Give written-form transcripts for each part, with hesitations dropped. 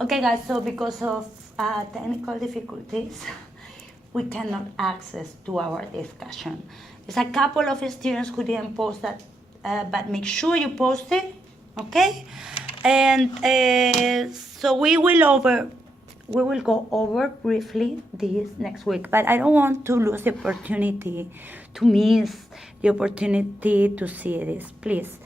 Okay, guys, so because of technical difficulties, we cannot access to our discussion. There's a couple of students who didn't post that, but make sure you post it, okay? And so we will go over briefly this next week, but I don't want to lose the opportunity, to miss the opportunity to see this, please.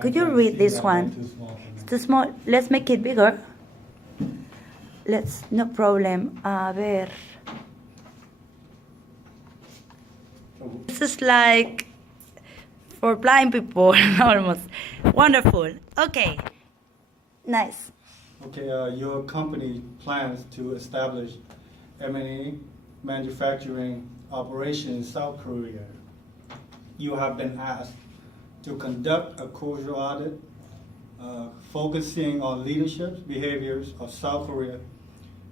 Could you read this one? It's too small. Let's make it bigger. No problem. A ver. This is like for blind people, almost. Wonderful. Okay. Nice. Okay, your company plans to establish M&A manufacturing operation in South Korea. You have been asked to conduct a closure audit focusing on leadership behaviors of South Korea.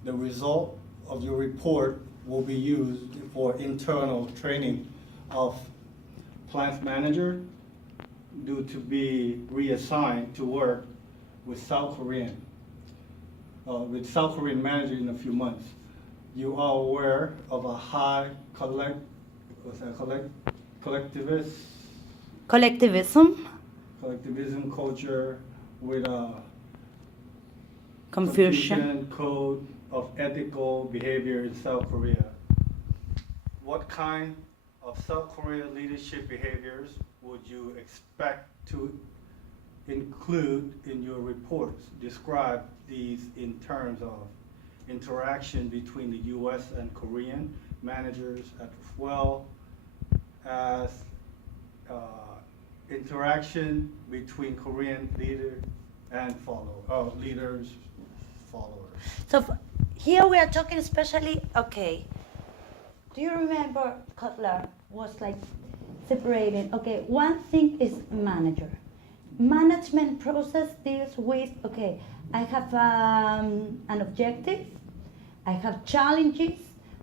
The result of your report will be used for internal training of plant manager due to be reassigned to work with South Korean manager in a few months. You are aware of a high collectivism culture with a Confucian code of ethical behavior in South Korea. What kind of South Korea leadership behaviors would you expect to include in your reports? Describe these in terms of interaction between the U.S. and Korean managers, as well as interaction between Korean leaders and followers. So here we are talking especially, okay, do you remember Cutler was like separated? Okay, one thing is manager. Management process deals with, okay, I have an objective, I have challenges,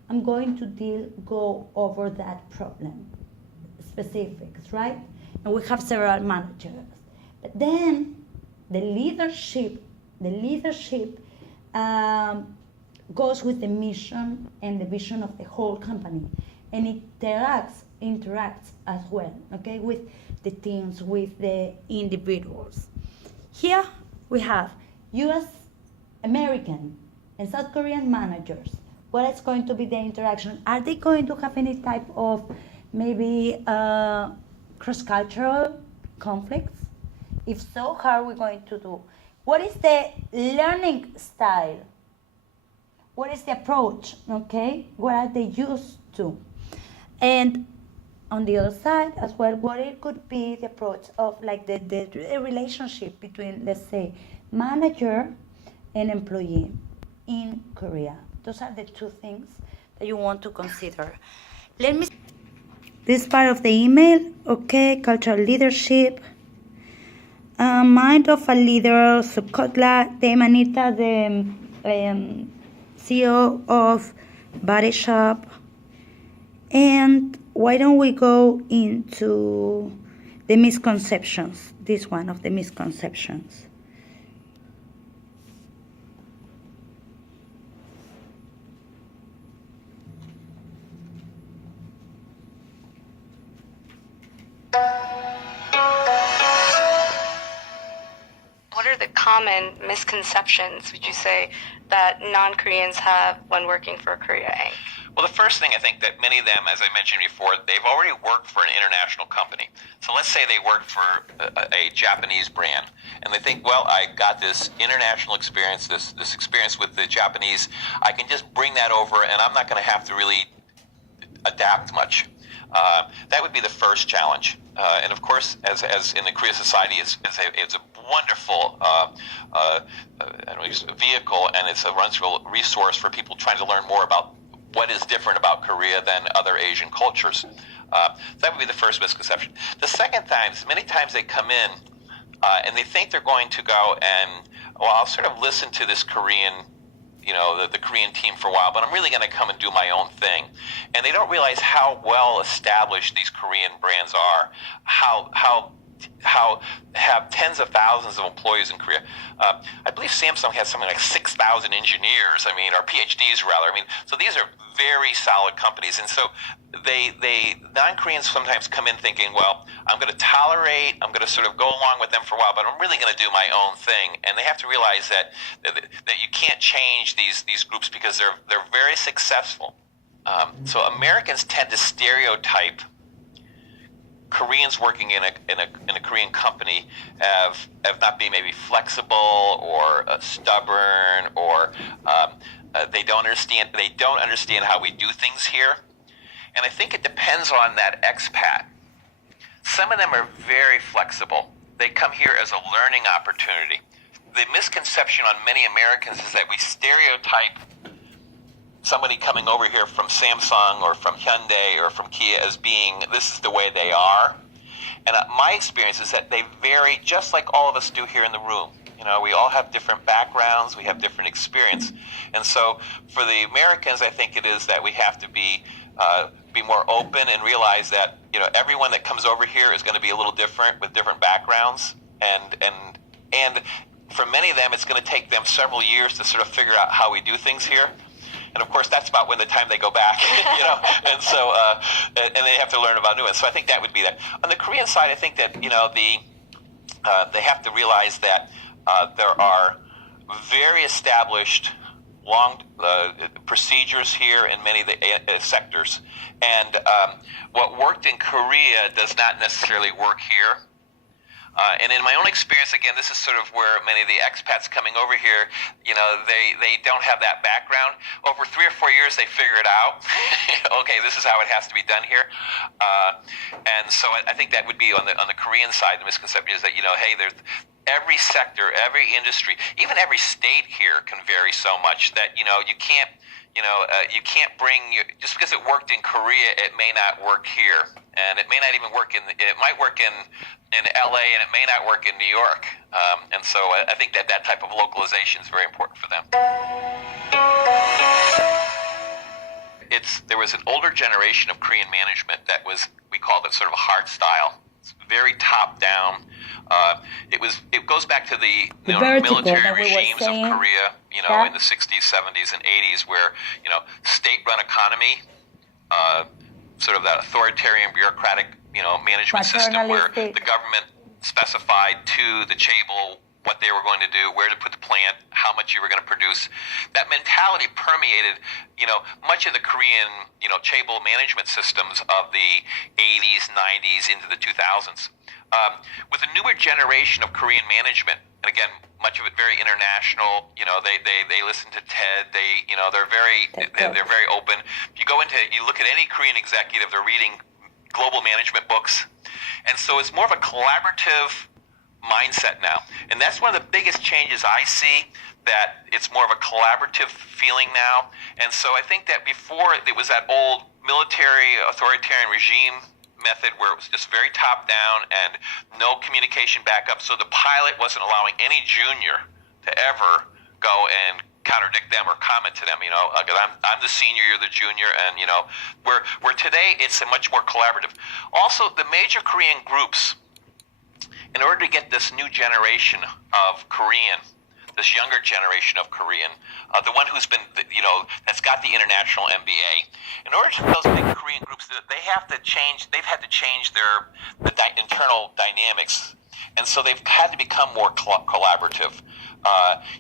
I'm going to go over that problem, specifics, right? And we have several managers. But then the leadership goes with the mission and the vision of the whole company, and it interacts as well, okay, with the teams, with the individuals. Here we have U.S., American, and South Korean managers. What is going to be the interaction? Are they going to have any type of maybe cross-cultural conflicts? If so, how are we going to do? What is the learning style? What is the approach, okay? What are they used to? And on the other side as well, what it could be the approach of like the relationship between, let's say, manager and employee in Korea. Those are the two things that you want to consider. Let me this part of the email, okay, cultural leadership, mind of a leader, Subkotla, Manita, the CEO of Body Shop. And why don't we go into the misconceptions, this one of the misconceptions. What are the common misconceptions, would you say, that non-Koreans have when working for Korea Inc.? Well, the first thing I think that many of them, as I mentioned before, they've already worked for an international company. So let's say they work for a Japanese brand, and they think, well, I got this international experience, this experience with the Japanese, I can just bring that over, and I'm not going to have to really adapt much. That would be the first challenge. And of course, as in the Korea society, it's a wonderful vehicle, and it's a wonderful resource for people trying to learn more about what is different about Korea than other Asian cultures. That would be the first misconception. The second time is many times they come in and they think they're going to go and, well, I'll sort of listen to this Korean, the Korean team for a while, but I'm really going to come and do my own thing. And they don't realize how well established these Korean brands are, how have tens of thousands of employees in Korea. I believe Samsung has something like 6,000 engineers. I mean, or PhDs rather. I mean, so these are very solid companies, and so they non-Koreans sometimes come in thinking, well, I'm going to tolerate, I'm going to sort of go along with them for a while, but I'm really going to do my own thing. And they have to realize that you can't change these groups because they're very successful. So Americans tend to stereotype Koreans working in a Korean company have not being maybe flexible or stubborn, or they don't understand how we do things here. And I think it depends on that expat. Some of them are very flexible. They come here as a learning opportunity. The misconception on many Americans is that we stereotype somebody coming over here from Samsung or from Hyundai or from Kia as being, this is the way they are. And my experience is that they vary just like all of us do here in the room. You know, we all have different backgrounds, we have different experience. And so for the Americans, I think it is that we have to be more open and realize that, you know, everyone that comes over here is going to be a little different with different backgrounds. And for many of them, it's going to take them several years to sort of figure out how we do things here. And of course, that's about when the time they go back, you know, and so and they have to learn about new ones. So I think that would be that. On the Korean side, I think that, you know, they have to realize that there are very established long procedures here in many of the sectors, and what worked in Korea does not necessarily work here. And in my own experience, again, this is sort of where many of the expats coming over here, you know, they don't have that background. Over 3 or 4 years, they figure it out. Okay, this is how it has to be done here. And so I think that would be on the Korean side. The misconception is that, you know, hey, there's every sector, every industry, even every state here can vary so much that, you know, you can't bring just because it worked in Korea, it may not work here, and it may not even work it might work in LA, and it may not work in New York. And so I think that type of localization is very important for them. There was an older generation of Korean management that we called it sort of a hard style. It's very top down. It goes back to the military regimes of Korea, you know, in the 60s, 70s, and 80s, where, you know, state-run economy, sort of that authoritarian bureaucratic, you know, management system where the government specified to the chaebol what they were going to do, where to put the plant, how much you were going to produce. That mentality permeated, you know, much of the Korean, you know, chaebol management systems of the 80s, 90s, into the 2000s. With a newer generation of Korean management, and again, much of it very international, you know, they listen to TED, they're very open. You look at any Korean executive, they're reading global management books. And so it's more of a collaborative mindset now. And that's one of the biggest changes I see, that it's more of a collaborative feeling now. And so I think that before it was that old military authoritarian regime method where it was just very top down and no communication backup. So the pilot wasn't allowing any junior to ever go and contradict them or comment to them, you know, I'm the senior, you're the junior, and, you know, where today it's a much more collaborative. Also, the major Korean groups, in order to get this new generation of Korean, this younger generation of Korean, the one who's been, you know, that's got the international MBA, in order to those big Korean groups, they've had to change their internal dynamics. And so they've had to become more collaborative.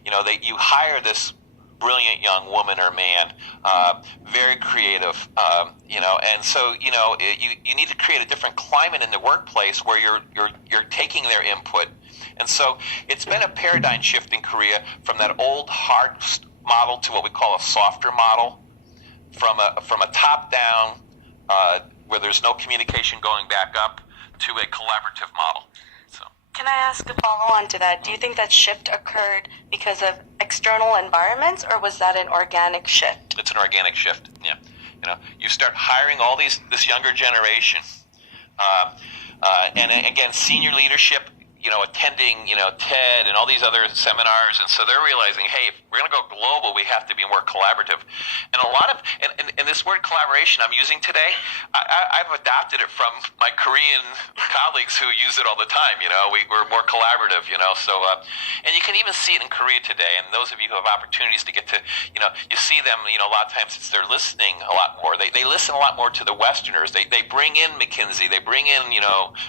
You know, you hire this brilliant young woman or man, very creative, you know, and so, you know, you need to create a different climate in the workplace where you're taking their input. And so it's been a paradigm shift in Korea from that old hard model to what we call a softer model, from a top down where there's no communication going back up, to a collaborative model. Can I ask a follow-on to that? Do you think that shift occurred because of external environments, or was that an organic shift? It's an organic shift, yeah. You know, you start hiring all this younger generation, and again, senior leadership, attending, TED and all these other seminars, and so they're realizing, hey, if we're going to go global, we have to be more collaborative. And a lot of, and this word collaboration I'm using today, I've adopted it from my Korean colleagues who use it all the time. We're more collaborative. So, and you can even see it in Korea today. And those of you who have opportunities to get to, you see them. A lot of times they're listening a lot more. They listen a lot more to the Westerners. They bring in McKinsey. They bring in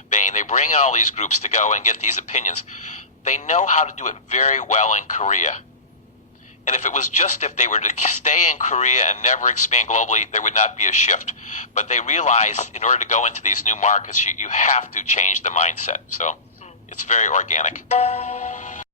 Bain. They bring in all these groups to go and get these opinions. They know how to do it very well in Korea. And if they were to stay in Korea and never expand globally, there would not be a shift. But they realized in order to go into these new markets, you have to change the mindset. So it's very organic.